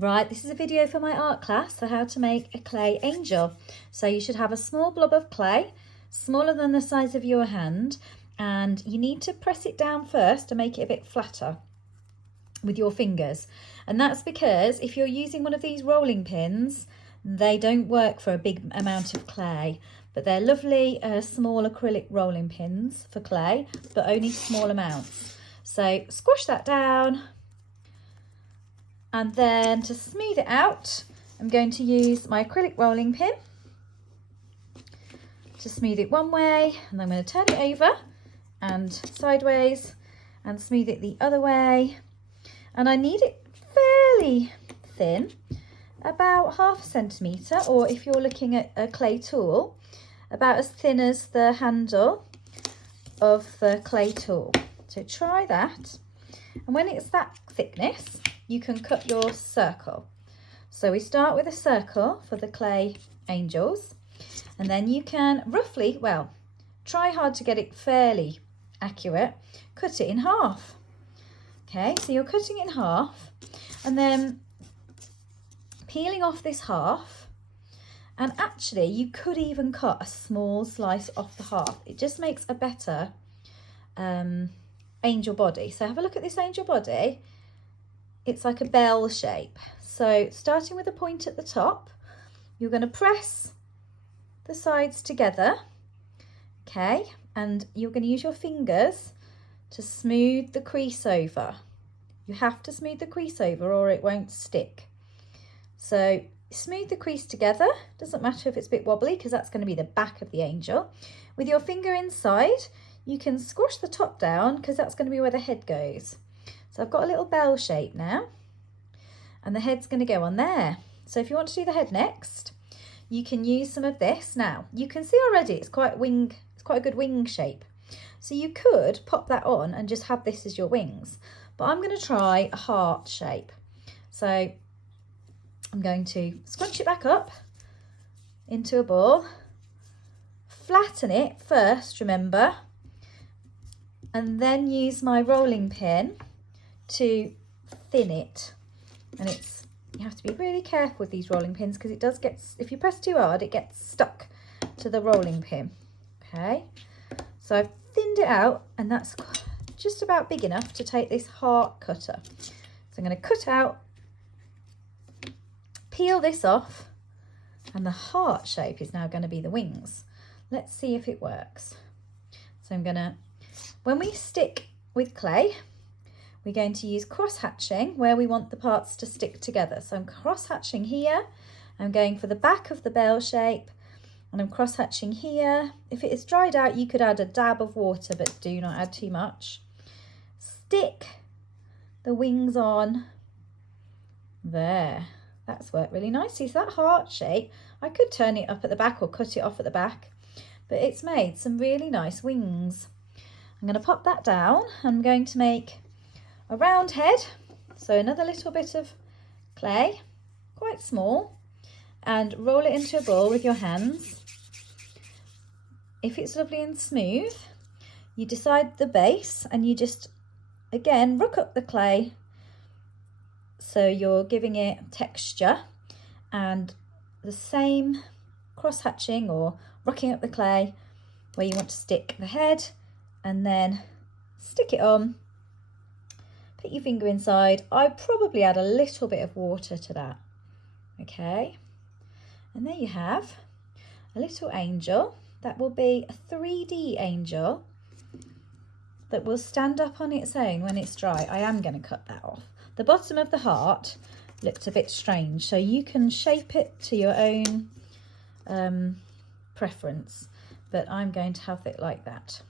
Right, this is a video for my art class for how to make a clay angel. So you should have a small blob of clay, smaller than the size of your hand, and you need to press it down first to make it a bit flatter with your fingers. And that's because if you're using one of these rolling pins, they don't work for a big amount of clay, but they're lovely small acrylic rolling pins for clay, but only small amounts. So squash that down. And then to smooth it out, I'm going to use my acrylic rolling pin to smooth it one way, and I'm going to turn it over and sideways and smooth it the other way. And I need it fairly thin, about 1/2 centimetre, or if you're looking at a clay tool, about as thin as the handle of the clay tool. So try that. And when it's that thickness, you can cut your circle. So we start with a circle for the clay angels, and then you can roughly, well, try hard to get it fairly accurate, cut it in half. Okay, so you're cutting it in half and then peeling off this half, and actually you could even cut a small slice off the half. It just makes a better angel body. So have a look at this angel body. It's like a bell shape. So starting with a point at the top, you're going to press the sides together, okay, and you're going to use your fingers to smooth the crease over. You have to smooth the crease over or it won't stick. So smooth the crease together. Doesn't matter if it's a bit wobbly because that's going to be the back of the angel. With your finger inside, you can squash the top down because that's going to be where the head goes. So I've got a little bell shape now, and the head's going to go on there. So if you want to do the head next, you can use some of this. Now you can see already it's quite a good wing shape. So you could pop that on and just have this as your wings, but I'm going to try a heart shape. So I'm going to scrunch it back up into a ball, flatten it first, remember, and then use my rolling pin to thin it. And you have to be really careful with these rolling pins because it does get, if you press too hard, it gets stuck to the rolling pin. Okay, so I've thinned it out, and that's just about big enough to take this heart cutter. So I'm going to cut out, peel this off, and the heart shape is now going to be the wings. Let's see if it works. So I'm going to, when we stick with clay, we're going to use cross hatching where we want the parts to stick together. So I'm cross hatching here, I'm going for the back of the bell shape, and I'm cross hatching here. If it is dried out, you could add a dab of water, but do not add too much. Stick the wings on there. That's worked really nicely. So that heart shape, I could turn it up at the back or cut it off at the back, but it's made some really nice wings. I'm going to pop that down. I'm going to make a round head, so another little bit of clay, quite small, and roll it into a ball with your hands. If it's lovely and smooth, you decide the base and you just, again, rook up the clay so you're giving it texture, and the same cross hatching or rocking up the clay where you want to stick the head, and then stick it on. Put your finger inside. I probably add a little bit of water to that. Okay, and there you have a little angel. That will be a 3D angel that will stand up on its own when it's dry. I am going to cut that off. The bottom of the heart looked a bit strange, so you can shape it to your own preference, but I'm going to have it like that.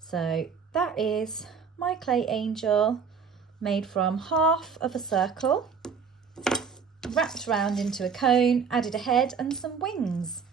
So that is my clay angel, made from half of a circle, wrapped round into a cone, added a head and some wings.